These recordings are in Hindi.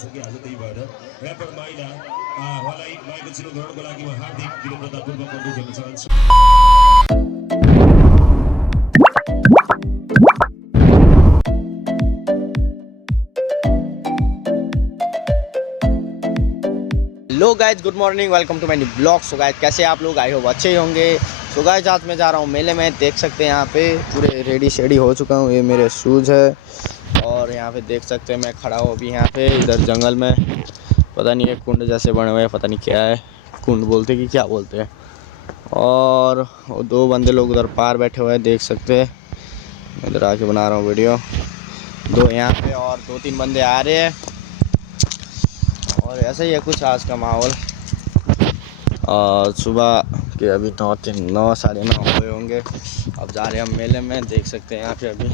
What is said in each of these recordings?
छ कि आज त्यही भएर ऱ्यापर माइला उहाँलाई माइको चिलो ग्रहणको लागि म हार्दिक विनम्रतापूर्वक अनुरोध गर्न चाहन्छु। Hello guys, good morning, welcome to my new blog. So guys कैसे आप लोग, आई होप अच्छे ही होंगे। सो गाइज आज मैं जा रहा हूँ मेले में। देख सकते हैं यहाँ पे पूरे रेडी शेडी हो चुका हूँ। ये मेरे शूज़ है और यहाँ पे देख सकते हैं मैं खड़ा हूँ अभी यहाँ पे इधर जंगल में। पता नहीं है कुंड जैसे बने हुए हैं, पता नहीं क्या है, कुंड बोलते कि क्या बोलते हैं। और दो बंदे लोग उधर पार बैठे हुए हैं, देख सकते हैं। मैं इधर आके बना रहा हूँ वीडियो। दो यहाँ पे और 2-3 बंदे आ रहे हैं और ऐसा ही है कुछ आज का माहौल। और सुबह के अभी 9 साढ़े 9 हुए होंगे। अब जा रहे हैं हम मेले में। देख सकते हैं यहाँ पे अभी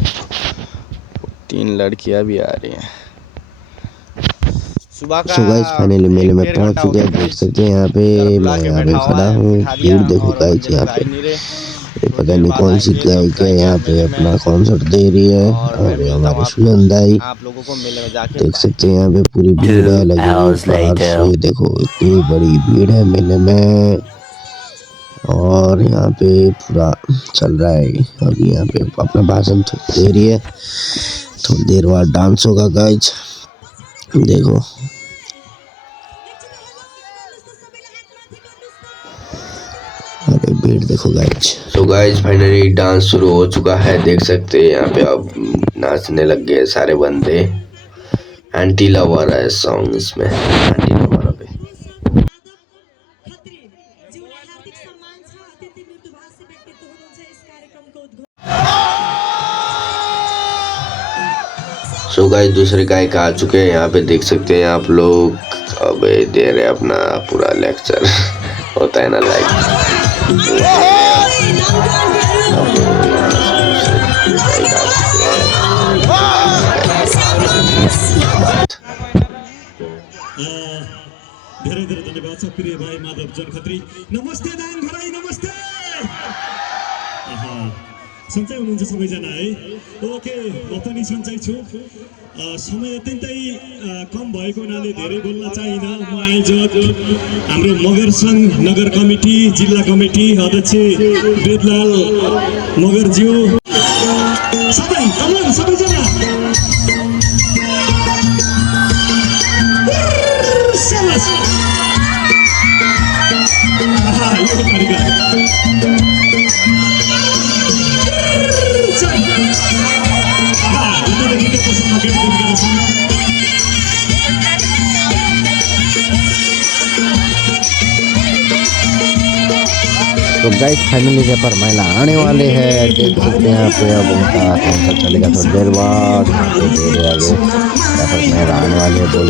3 लड़कियां भी आ रही हैं। सुबह का फाइनली मेले में पहुंच चुके हैं। देख सकते हैं यहाँ पे मैं यहाँ पे खड़ा हूँ। भीड़ देखो गाइस यहाँ पे। पता नहीं कौन सी गायिका यहाँ पे अपना कॉन्सर्ट दे रही है। और हमारे सुनंदाई आप लोगों को मेले में जाके देख सकते हैं यहाँ पे पूरी भीड़ है लगी हुई। देखो इतनी बड़ी भीड़ है मेले में और यहाँ पे पूरा चल रहा है। अभी यहाँ पे अपना भाषण दे रही है, थोड़ी देर बाद डांस होगा गाइज। देखो अरे भीड़ देखो गाइज। तो गाइज फाइनली डांस शुरू हो चुका है। देख सकते हैं यहाँ पे अब नाचने लग गए सारे बंदे। एंटी लवर है सॉन्ग इसमें, एंटी लवर पे। सो गाइस दूसरे गायक आ चुके हैं यहाँ पे। देख सकते हैं आप लोग। अब दे रहे अपना पूरा लेक्चर होता है ना लाइक। धेरै धेरै धन्यवाद छ प्रिय भाइ माधव जन खत्री। नमस्ते दान भाइ, नमस्ते। सन्चै हुनुहुन्छ सबैजना है? ओके, म पनि सन्चै छु। समय अत्यन्तै कम भएको हुनाले धेरै बोल्न चाहिन। म आयोजक हाम्रो मगर सङ्घ नगर कमिटी जिल्ला कमिटी अध्यक्ष वेदलाल मगरज्यू सबै कमन सबैजना यो तरिका तो गाइस फाइनली रैपर महिला आने वाले हैं। देख सकते हैं यहाँ पे अब उनका कॉन्सर्ट चलेगा थोड़ी देर बाद। देर आगे रैपर महिला आने वाले हैं बोल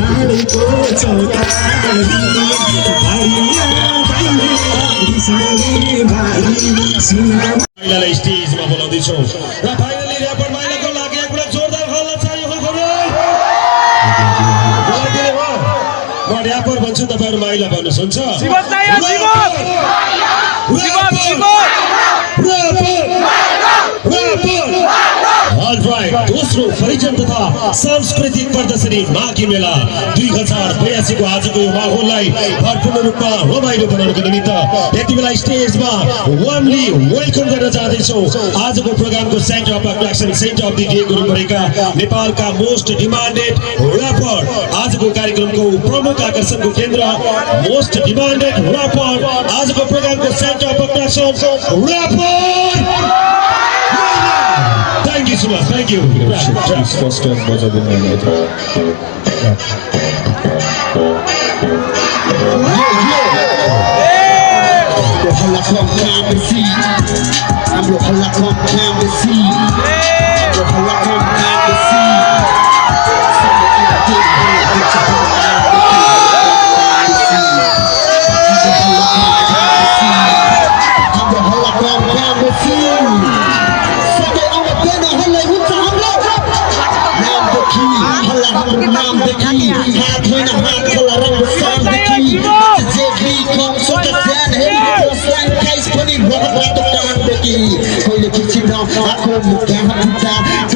महिलालाई स्टेजमा बोलाउँदैछौँ र फाइनली ऱ्यापर महिलाको लागि एक कुरा जोरदार हल्ला चाहियो। म ऱ्यापर भन्छु, तपाईँहरू महिला भन्नुहोस्, हुन्छ? दोस्रो परिजन तथा सांस्कृतिक प्रदर्शनी माघी मेला 2082 को आजको यो माहौललाई भरपूर्ण रूपमा रमाइलो बनाउनको निमित्त यति बेला स्टेजमा वार्मली वेलकम गर्न चाहदैछौँ आजको प्रोग्रामको centre of attraction, centre of the day गुरुबरेका नेपालका मोस्ट डिमान्डेड ऱ्यापर, आजको कार्यक्रमको प्रमुख आकर्षणको केन्द्र, मोस्ट डिमान्डेड ऱ्यापर, आजको प्रोग्रामको centre of attraction rapper. Thank you so much. Thank you. First time बजादिनु मलाई त।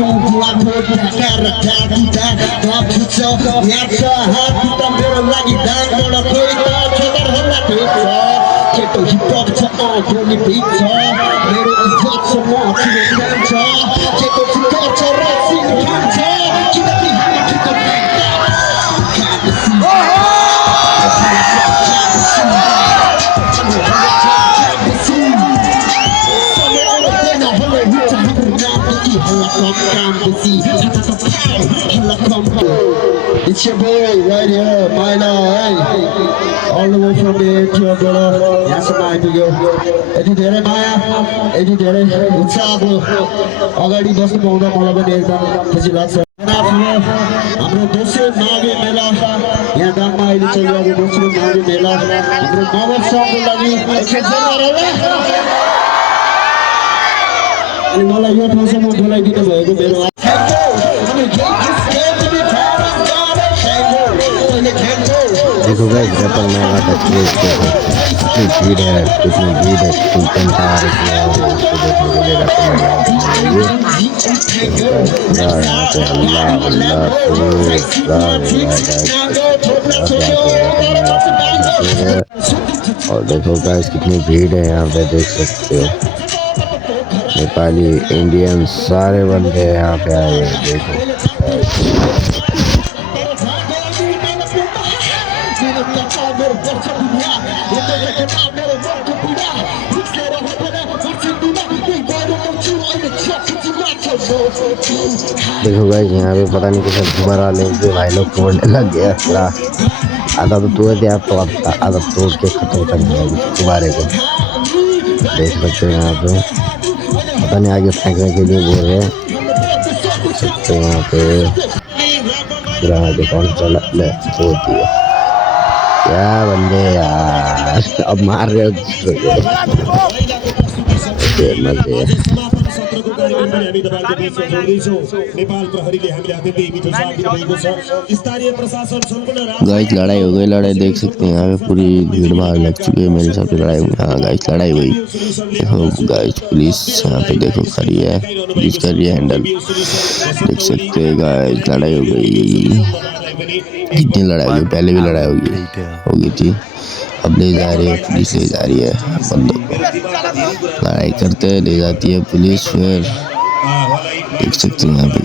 Don't बाटो हिपहप छ गोली बिट छ मेरो इज्जत छ म तिम्रो काम छ जेको फिकर छ र सिन काम छ किनकि हामी ठिक It's your boy right here, Myla, hey. All the way from the Ethiopia. Yes, my big यति धेरै माया यति धेरै उत्साहको अगाडि बस्नु पाउँदा मलाई पनि एकदम खुसी लाग्छ हाम्रो दोस्रो माघे मेला यहाँ दाङमा अहिले चलिरहेको दोस्रो माघे मेला हाम्रो महोत्सवको लागि अनि मलाई यो ठाउँसम्म बोलाइदिनु भएको मेरो देखो गाइस रैपर में का क्रेज कितनी भीड़ है फुल पेंटा आ रही है और उसको देखने के लिए रैपर में यहाँ पे अल्लाह और देखो गाइस कितनी भीड़ है यहाँ पे देख सकते हो नेपाली इंडियन सारे बंदे यहाँ पे आए हैं देखो देखो गाइस यहाँ पे पता नहीं किसी दोबारा लेके भाई लोग तोड़ने लग गया पूरा आधा तो तोड़ दिया तो आधा तोड़ के खत्म कर दिया दोबारे को देख सकते हैं यहाँ पे पता नहीं आगे फेंकने के लिए बोल रहे हैं देख सकते हैं यहाँ पे पूरा आगे कौन चला ले तोड़ दिया क्या बंदे यार अब मार रहे हो मजे गाइस लड़ाई हो गई लड़ाई देख सकते हैं यहाँ पे पूरी भीड़ भाड़ लग चुकी है मेरे साथ लड़ाई हुई हाँ गाइस लड़ाई हुई देखो गाइस पुलिस यहाँ पे देखो खड़ी है पुलिस कर रही है हैंडल देख सकते हैं गाइस लड़ाई हो गई कितनी लड़ाई हुई पहले भी लड़ाई हो गई थी अब ले जा रही है पुलिस ले जा रही है बंदों को लड़ाई करते ले जाती है पुलिस फिर देख सकते हैं यहाँ पे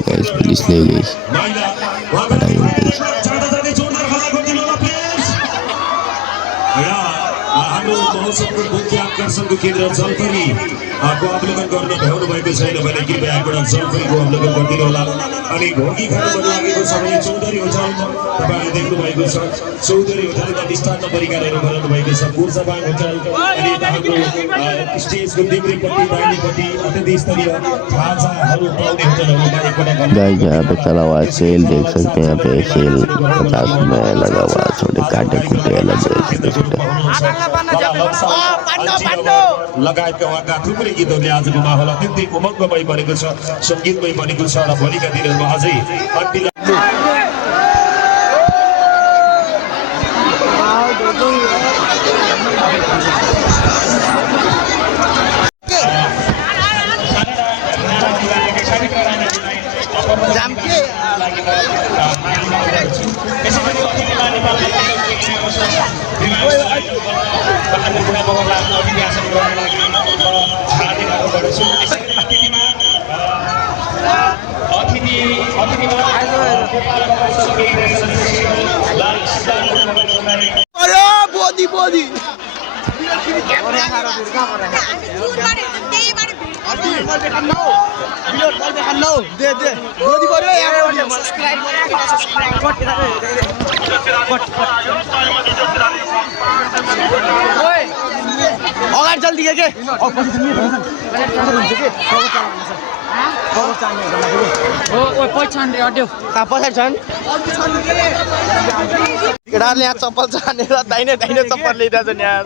गाइस पुलिस ले गई लड़ाई हो गई आकर्षणको केन्द्र जलपरी को अवलोकन गर्न भ्याउनु भएको छैन भने कृपया एकपल्ट जलपरीको अवलोकन गरिदिनु होला अनि भोगी खानु लागेको समय चौधरी होटल तपाईँले देख्नु भएको छ चौधरी होटलमा विस्तार परिकारहरू बनाउनु भएको छ कुर्साबाङ होटल अनि यता हाम्रो स्टेजको देब्रेपट्टि दाहिनेपट्टि अत्यन्तै स्तरीय खाजाहरू पाउने होटलहरूमा एकपल्ट गाइस यहाँ पे चला हुआ सेल देख सकते हैं यहाँ पे सेल 50 में लगा हुआ छोटे काटे कुटे अलग छोटे छोटे लगायतका उहाँका थुप्रै गीतहरूले आजको माहौल अत्यन्तै उमङ्गमय बनेको छ सङ्गीतमय बनेको छ र भोलिका दिनहरूमा अझै अगाडि जल्दी के केटाले यहाँ चप्पल छानेर दाहिने दाहिने चप्पल लिइरहेछ नि यार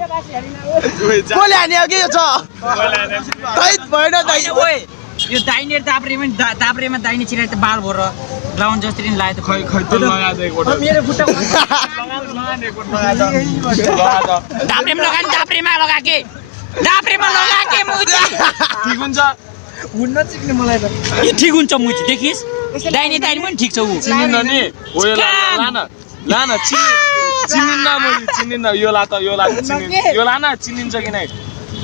कसले हाने हो के यो छ दैत भएन दाइ ओए यो दाहिने दाब्रेमा दाहिने चिराइ त बाल भर ग्राउन्ड जस्तै नि लाए त खै खै त लगा दे कोटा मेरो खुट्टा लगाने कोटा दाब्रेमा लगा के मुजी ठीक हुन्छ हुन्न चिक्ने मलाई त के ठीक हुन्छ मुजी देखिस दाहिने दाहिने पनि ठिक छ ऊ चिनिन्न नि हो यो ला न चिनिन्न मैले चिनिन्न यो ला त चिनिन्छ यो ला न चिनिन्छ कि नै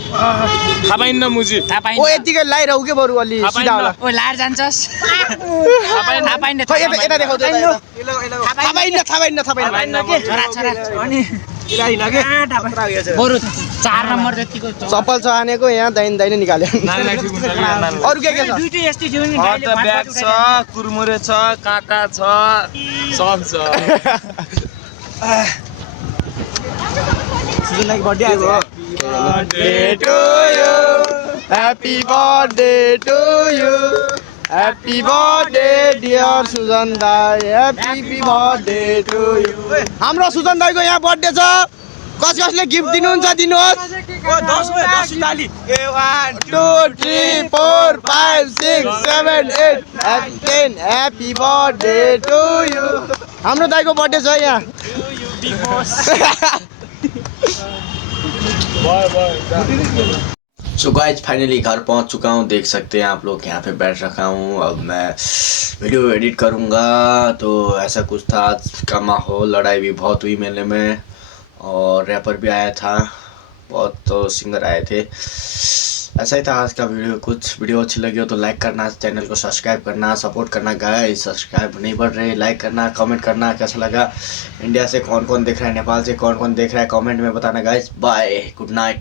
थाहा पाइन्न मुजी थाहा पाइन्न ओ यतिकै लाइरहु के बरु अलि सिधा होला ओ लाएर जान्छस् थाहा पाइन्न यता देखाउँदै थाहा पाइन्न के छोरा छोरा अनि बरु 4 नम्बर जतिको चप्पल छ आनेको यहाँ दाइन निकाल्यो अरु के छ दुईटै यस्तै थियो नि त ब्याग छ कुरमुरे छ काँटा छ सब छ सुजनलाई बर्थडे आयो Birthday to you, happy birthday to you, happy birthday dear Sujan Dai, happy birthday to you. हाम्रो सुजन दाइको यहाँ बर्थडे छ कसले गिफ्ट दिनुहुन्छ दिनुहोस् 10 ताली 1 2 3 4 5 6 7 8 10 happy birthday to you. हाम्रो दाइको बर्थडे छ यहाँ सो गाइज फाइनली घर पहुंच चुका हूँ। देख सकते हैं आप लोग यहाँ पे बैठ रखा हूँ। अब मैं वीडियो एडिट करूँगा। तो ऐसा कुछ था आज का माहौल। लड़ाई भी बहुत हुई मेले में और रैपर भी आया था, बहुत तो सिंगर आए थे। ऐसा ही था आज का वीडियो। कुछ वीडियो अच्छी लगी हो तो लाइक करना, चैनल को सब्सक्राइब करना, सपोर्ट करना गाइस। सब्सक्राइब नहीं बढ़ रहे, लाइक करना, कमेंट करना कैसा लगा। इंडिया से कौन कौन देख रहा है, नेपाल से कौन कौन देख रहा है, कमेंट में बताना गाइस। Bye, good night.